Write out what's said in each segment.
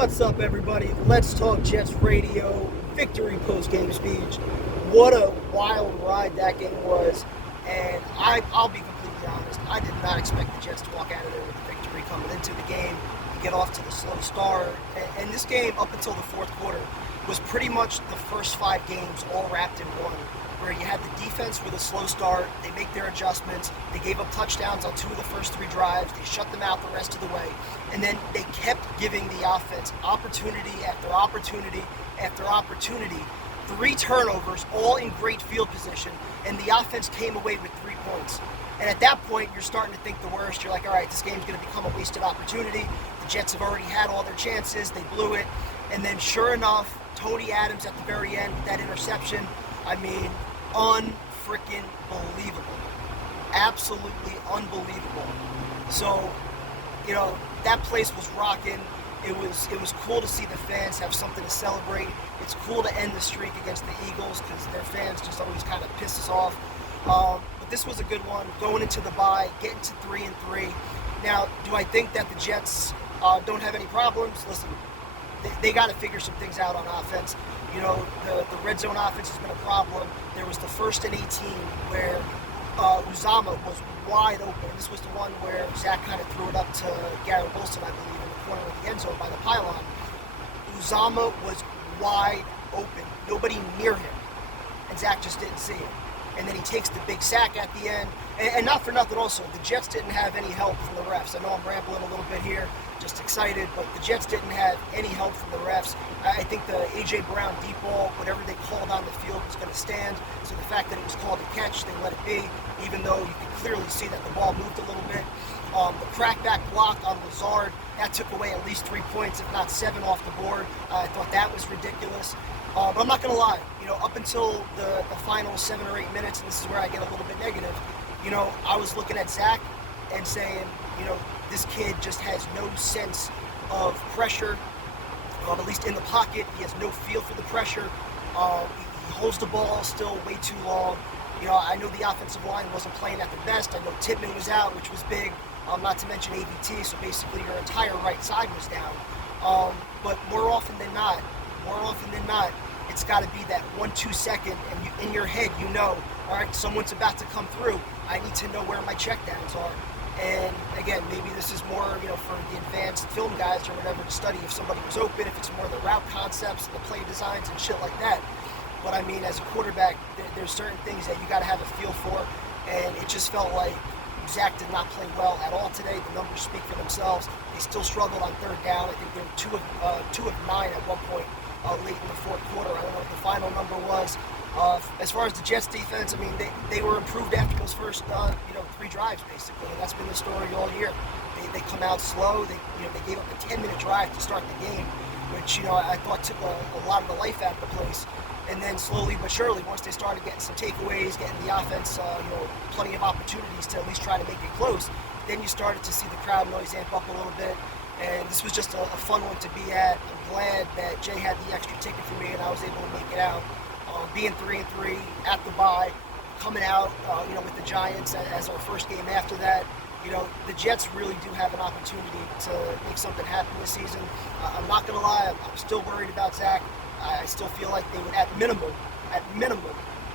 What's up, everybody? Let's Talk Jets Radio victory post-game speech. What a wild ride that game was, and I'll be completely honest. I did not expect the Jets to walk out of there with a victory coming into the game, to get off to the slow start. And this game, up until the fourth quarter, was pretty much the first 5 games all wrapped in one, where you had the defense with a slow start, they make their adjustments, they gave up touchdowns on 2 of the first 3 drives, they shut them out the rest of the way, and then they kept giving the offense opportunity after opportunity after opportunity. 3 turnovers, all in great field position, and the offense came away with 3 points. And at that point, you're starting to think the worst. You're like, all right, this game's going to become a wasted opportunity. The Jets have already had all their chances, they blew it, and then sure enough, Tony Adams at the very end with that interception, I mean, unfreaking believable. Absolutely unbelievable. So, that place was rocking. It was cool to see the fans have something to celebrate. It's cool to end the streak against the Eagles because their fans just always kind of piss us off. But this was a good one. Going into the bye, getting to 3-3. Now, do I think that the Jets don't have any problems? Listen, they got to figure some things out on offense. The red zone offense has been a problem. There was the 1st and 18 where Uzama was wide open. This was the one where Zach kind of threw it up to Garrett Wilson, I believe, in the corner of the end zone by the pylon. Uzama was wide open. Nobody near him. And Zach just didn't see him. And then he takes the big sack at the end. And not for nothing also, the Jets didn't have any help from the refs. I know I'm rambling a little bit here, just excited, but the Jets didn't have any help from the refs. I think the A.J. Brown deep ball, whatever they called on the field, was going to stand. So the fact that it was called a catch, they let it be, even though you could clearly see that the ball moved a little bit. The crackback block on Lazard, that took away at least 3 points, if not 7 off the board. I thought that was ridiculous. But I'm not going to lie, up until the final 7 or 8 minutes, and this is where I get a little bit negative, I was looking at Zach and saying, this kid just has no sense of pressure, at least in the pocket. He has no feel for the pressure. He holds the ball still way too long. I know the offensive line wasn't playing at the best. I know Tippmann was out, which was big, not to mention AVT, so basically your entire right side was down. But more often than not, it's got to be that 1-2 second, and in your head, all right, someone's about to come through. I need to know where my checkdowns are. And again, maybe this is more, for the advanced film guys or whatever to study if somebody was open, if it's more the route concepts, the play designs and shit like that. But I mean, as a quarterback, there's certain things that you got to have a feel for, and it just felt like Zach did not play well at all today. The numbers speak for themselves. They still struggled on 3rd down. I think they were 2 of 9 at one point late in the fourth quarter. I don't know what the final number was. As far as the Jets defense, I mean, they were improved after those first 3 drives basically, and that's been the story all year. They come out slow. They gave up a 10-minute drive to start the game, which I thought took a lot of the life out of the place. And then slowly but surely, once they started getting some takeaways, getting the offense, plenty of opportunities to at least try to make it close, then you started to see the crowd noise amp up a little bit. And this was just a fun one to be at. I'm glad that Jay had the extra ticket for me and I was able to make it out. Being 3-3 at the bye, coming out, with the Giants as our first game after that. The Jets really do have an opportunity to make something happen this season. I'm not going to lie, I'm still worried about Zach. I still feel like they would, at minimum,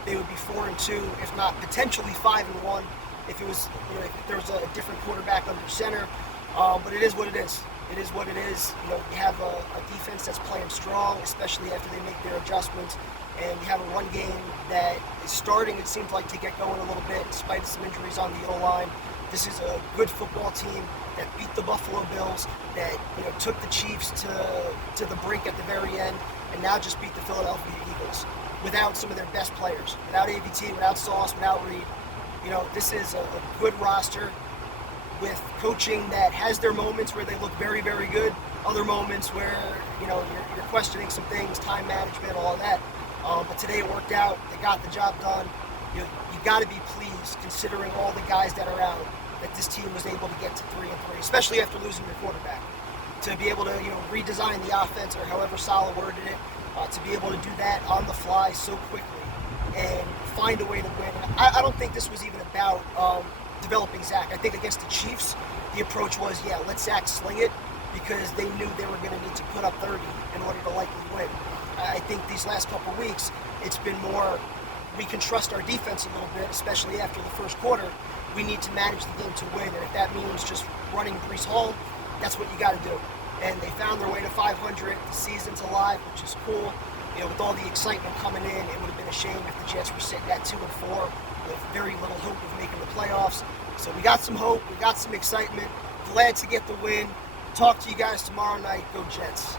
they would be 4-2, if not potentially 5-1, if it was, if there was a different quarterback under center. But it is what it is. It is what it is. You have a defense that's playing strong, especially after they make their adjustments. And you have a run game that is starting, it seems like, to get going a little bit, despite some injuries on the O-line. This is a good football team that beat the Buffalo Bills, that took the Chiefs to the brink at the very end, and now just beat the Philadelphia Eagles without some of their best players, without AVT, without Sauce, without Reed. This is a good roster with coaching that has their moments where they look very, very good, other moments where you're questioning some things, time management, all of that. But today it worked out. They got the job done. You got to be pleased, considering all the guys that are out, that this team was able to get to 3-3, especially after losing your quarterback. To be able to redesign the offense, or however Saleh worded it, to be able to do that on the fly so quickly and find a way to win. I don't think this was even about developing Zach. I think against the Chiefs, the approach was, let Zach sling it, because they knew they were going to need to put up 30 in order to likely win. I think these last couple of weeks, it's been more, we can trust our defense a little bit, especially after the first quarter. We need to manage the game to win, and if that means just running Brees Hall, that's what you got to do. And they found their way to 500. The season's alive, which is cool. You know, with all the excitement coming in, it would have been a shame if the Jets were sitting at 2-4 with very little hope of making the playoffs. So we got some hope, we got some excitement. Glad to get the win. Talk to you guys tomorrow night. Go Jets.